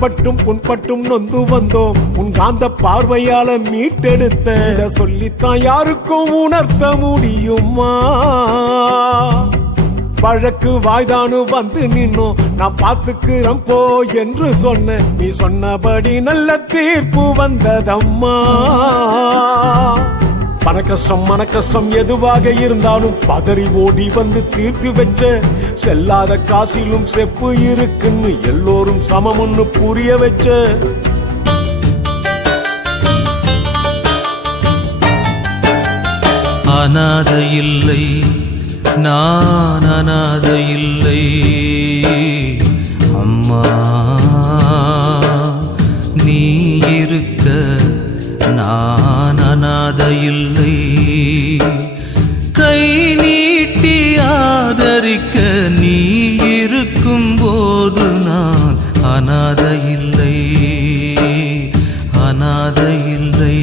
கண்பட்டும் புண்பட்டும் நொந்து வந்தோம். உன் காந்த பார்வையால மீட்டெடுத்த சொல்லித்தான் யாருக்கும் உணர்த்த முடியுமா? வழக்கு வாய்தானு வந்து நின்னோம். நான் பாத்துக்கிறேன் போ என்று சொன்ன நீ சொன்னபடி நல்ல தீர்ப்பு வந்ததம்மா. கஷ்டம் மன கஷ்டம் எதுவாக இருந்தாலும் பதறி ஓடி வந்து தீர்த்து வச்ச செல்லாத காசிலும் செப்பு இருக்குன்னு எல்லோரும் சமம்னு புரிய வச்ச. அநாத இல்லை நான் அநாத இல்லை. அம்மா. நான் அநாத இல்லை கை நீட்டி ஆதரிக்க நீ இருக்கும் போது நான் அநாத இல்லை அநாத இல்லை